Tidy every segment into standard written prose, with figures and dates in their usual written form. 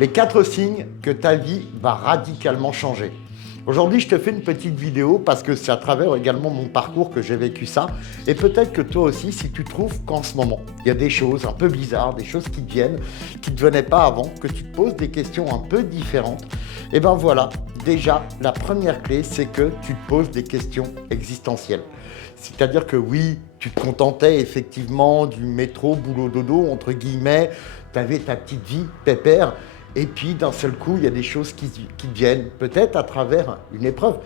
Les 4 signes que ta vie va radicalement changer. Aujourd'hui, je te fais une petite vidéo parce que c'est à travers également mon parcours que j'ai vécu ça. Et peut-être que toi aussi, si tu trouves qu'en ce moment, il y a des choses un peu bizarres, des choses qui te viennent, qui ne te venaient pas avant, que tu te poses des questions un peu différentes, et ben voilà, déjà, la première clé, c'est que tu te poses des questions existentielles. C'est-à-dire que oui, tu te contentais effectivement du métro, boulot, dodo, entre guillemets, tu avais ta petite vie pépère, et puis d'un seul coup, il y a des choses qui viennent, peut-être à travers une épreuve.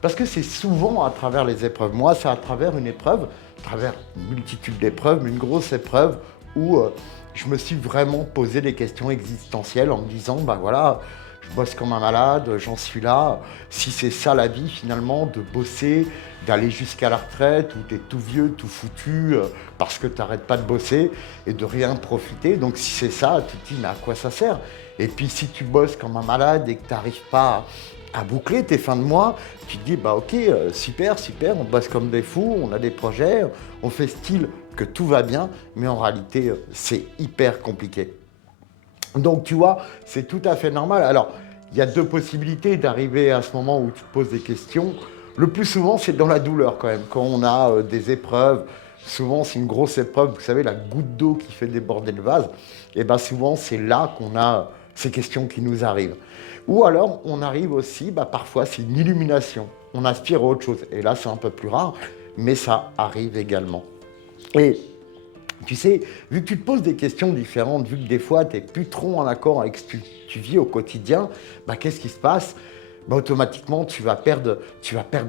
Parce que c'est souvent à travers les épreuves. Moi, c'est à travers une épreuve, à travers une multitude d'épreuves, une grosse épreuve où je me suis vraiment posé des questions existentielles en me disant, ben voilà, je bosse comme un malade, j'en suis là. Si c'est ça la vie finalement, de bosser, d'aller jusqu'à la retraite où tu es tout vieux, tout foutu parce que tu n'arrêtes pas de bosser et de rien profiter. Donc si c'est ça, tu te dis mais à quoi ça sert? Et puis si tu bosses comme un malade et que tu n'arrives pas à boucler tes fins de mois, tu te dis bah ok, super, on bosse comme des fous, on a des projets, on fait style que tout va bien, mais en réalité c'est hyper compliqué. Donc tu vois, c'est tout à fait normal. Alors, il y a 2 possibilités d'arriver à ce moment où tu te poses des questions. Le plus souvent, c'est dans la douleur quand même. Quand on a des épreuves, souvent c'est une grosse épreuve, vous savez, la goutte d'eau qui fait déborder le vase, et bien souvent c'est là qu'on a ces questions qui nous arrivent. Ou alors, on arrive aussi, parfois c'est une illumination, on aspire à autre chose. Et là, c'est un peu plus rare, mais ça arrive également. Et tu sais, vu que tu te poses des questions différentes, vu que des fois tu n'es plus trop en accord avec ce que tu vis au quotidien, qu'est-ce qui se passe? Automatiquement, tu vas perdre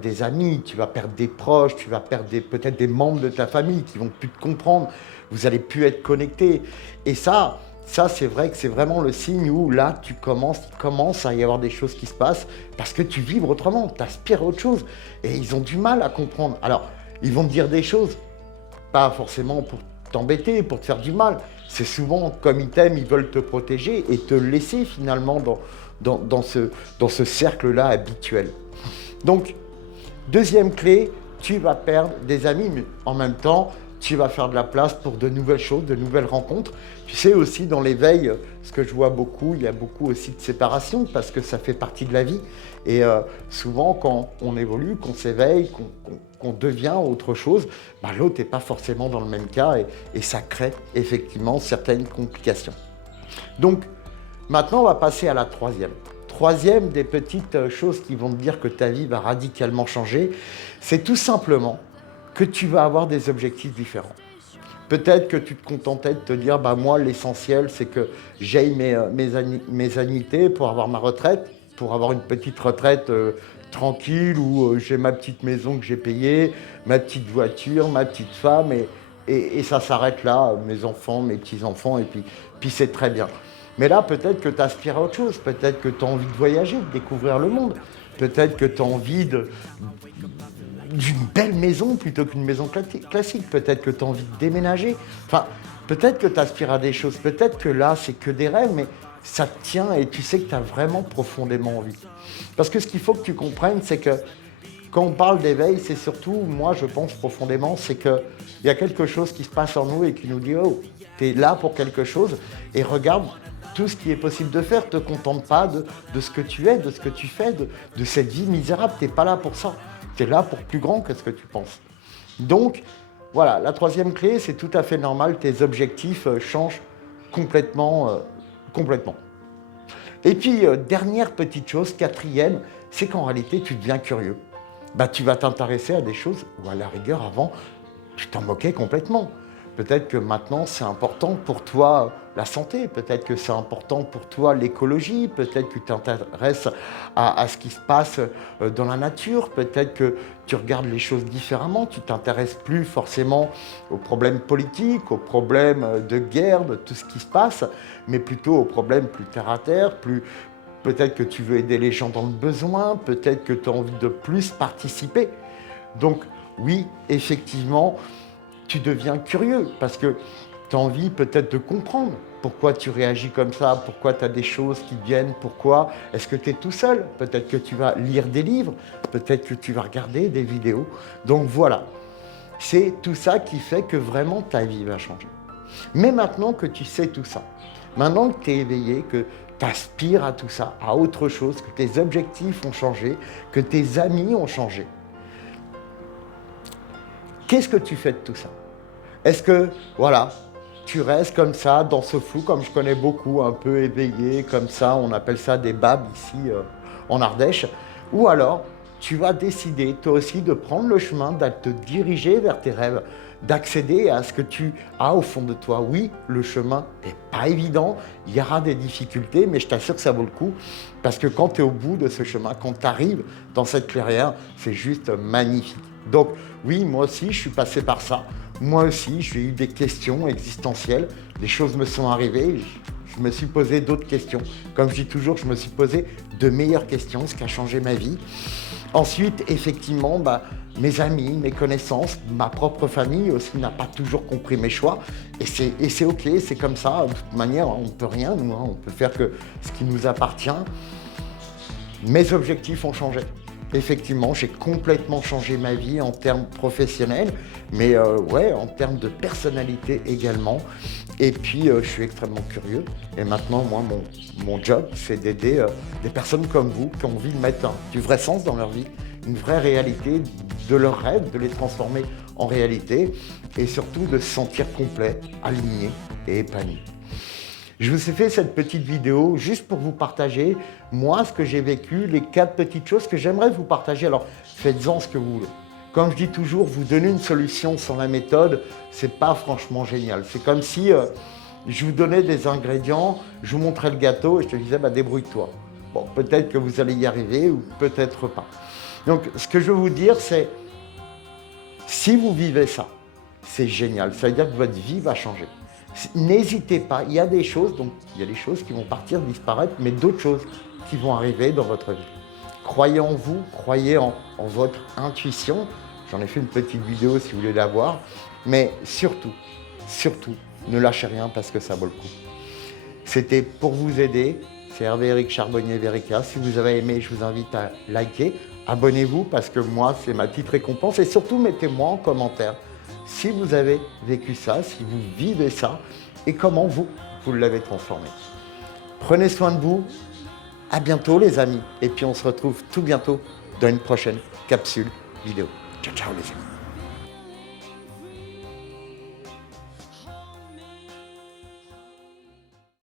des amis, tu vas perdre des proches, tu vas perdre peut-être des membres de ta famille qui vont plus te comprendre, vous allez plus être connectés. Et ça c'est vrai que c'est vraiment le signe où là, il commence à y avoir des choses qui se passent parce que tu vibres autrement, tu aspires à autre chose. Et ils ont du mal à comprendre. Alors, ils vont te dire des choses, pas forcément pour t'embêter, pour te faire du mal. C'est souvent comme ils t'aiment, ils veulent te protéger et te laisser finalement dans ce cercle-là habituel. Donc, deuxième clé, tu vas perdre des amis, mais en même temps, tu vas faire de la place pour de nouvelles choses, de nouvelles rencontres. Tu sais aussi dans l'éveil, ce que je vois beaucoup, il y a beaucoup aussi de séparation parce que ça fait partie de la vie. Et souvent, quand on évolue, qu'on s'éveille, qu'on devient autre chose, l'autre n'est pas forcément dans le même cas et ça crée effectivement certaines complications. Donc, maintenant, on va passer à la troisième. Troisième des petites choses qui vont te dire que ta vie va radicalement changer, c'est tout simplement que tu vas avoir des objectifs différents. Peut-être que tu te contentais de te dire, moi, l'essentiel, c'est que j'aille mes annuités pour avoir ma retraite, pour avoir une petite retraite tranquille où j'ai ma petite maison que j'ai payée, ma petite voiture, ma petite femme, et ça s'arrête là, mes enfants, mes petits-enfants, et puis c'est très bien. Mais là, peut-être que tu aspires à autre chose, peut-être que tu as envie de voyager, de découvrir le monde, peut-être que tu as envie d'une belle maison plutôt qu'une maison classique. Peut-être que tu as envie de déménager. Enfin, peut-être que tu aspires à des choses. Peut-être que là, c'est que des rêves, mais ça te tient et tu sais que tu as vraiment profondément envie. Parce que ce qu'il faut que tu comprennes, c'est que quand on parle d'éveil, c'est surtout, moi je pense profondément, c'est qu'il y a quelque chose qui se passe en nous et qui nous dit, oh, tu es là pour quelque chose et regarde tout ce qui est possible de faire. Ne te contente pas de ce que tu es, de ce que tu fais, de cette vie misérable. Tu n'es pas là pour ça. Tu es là pour plus grand que ce que tu penses. Donc, voilà, la troisième clé, c'est tout à fait normal, tes objectifs changent complètement. Et puis, dernière petite chose, quatrième, c'est qu'en réalité, tu deviens curieux. Tu vas t'intéresser à des choses où, à la rigueur, avant, tu t'en moquais complètement. Peut-être que maintenant, c'est important pour toi la santé, peut-être que c'est important pour toi l'écologie, peut-être que tu t'intéresses à ce qui se passe dans la nature, peut-être que tu regardes les choses différemment, tu t'intéresses plus forcément aux problèmes politiques, aux problèmes de guerre, de tout ce qui se passe, mais plutôt aux problèmes plus terre-à-terre, peut-être que tu veux aider les gens dans le besoin, peut-être que tu as envie de plus participer. Donc oui, effectivement, tu deviens curieux parce que tu as envie peut-être de comprendre pourquoi tu réagis comme ça, pourquoi tu as des choses qui viennent, pourquoi est-ce que tu es tout seul. Peut-être que tu vas lire des livres, peut-être que tu vas regarder des vidéos. Donc voilà, c'est tout ça qui fait que vraiment ta vie va changer. Mais maintenant que tu sais tout ça, maintenant que tu es éveillé, que tu aspires à tout ça, à autre chose, que tes objectifs ont changé, que tes amis ont changé. Qu'est-ce que tu fais de tout ça? Est-ce que, voilà, tu restes comme ça, dans ce flou, comme je connais beaucoup, un peu éveillé, comme ça, on appelle ça des babs ici en Ardèche, ou alors tu vas décider toi aussi de prendre le chemin, de te diriger vers tes rêves, d'accéder à ce que tu as au fond de toi. Oui, le chemin n'est pas évident, il y aura des difficultés, mais je t'assure que ça vaut le coup, parce que quand tu es au bout de ce chemin, quand tu arrives dans cette clairière, c'est juste magnifique. Donc oui, moi aussi, je suis passé par ça. Moi aussi, j'ai eu des questions existentielles, des choses me sont arrivées, je me suis posé d'autres questions. Comme je dis toujours, je me suis posé de meilleures questions, ce qui a changé ma vie. Ensuite, effectivement, mes amis, mes connaissances, ma propre famille aussi n'a pas toujours compris mes choix. Et c'est OK, c'est comme ça. De toute manière, on ne peut rien, nous, on peut faire que ce qui nous appartient. Mes objectifs ont changé. Effectivement, j'ai complètement changé ma vie en termes professionnels, mais ouais, en termes de personnalité également. Et puis, je suis extrêmement curieux. Et maintenant, moi, mon job, c'est d'aider des personnes comme vous qui ont envie de mettre du vrai sens dans leur vie, une vraie réalité de leurs rêves, de les transformer en réalité et surtout de se sentir complet, aligné et épanoui. Je vous ai fait cette petite vidéo juste pour vous partager, moi, ce que j'ai vécu, les 4 petites choses que j'aimerais vous partager. Alors, faites-en ce que vous voulez. Comme je dis toujours, vous donner une solution sans la méthode, c'est pas franchement génial. C'est comme si je vous donnais des ingrédients, je vous montrais le gâteau et je te disais, débrouille-toi. Bon, peut-être que vous allez y arriver ou peut-être pas. Donc, ce que je veux vous dire, c'est, si vous vivez ça, c'est génial. Ça veut dire que votre vie va changer. N'hésitez pas, il y a des choses, donc il y a des choses qui vont partir, disparaître, mais d'autres choses qui vont arriver dans votre vie. Croyez en vous, croyez en votre intuition. J'en ai fait une petite vidéo si vous voulez la voir, mais surtout, ne lâchez rien parce que ça vaut le coup. C'était pour vous aider, c'est Hervé-Éric Charbonnier-Verica. Si vous avez aimé, je vous invite à liker, abonnez-vous parce que moi, c'est ma petite récompense et surtout, mettez-moi en commentaire si vous avez vécu ça, si vous vivez ça, et comment vous l'avez transformé. Prenez soin de vous, à bientôt les amis, et puis on se retrouve tout bientôt dans une prochaine capsule vidéo. Ciao, ciao les amis.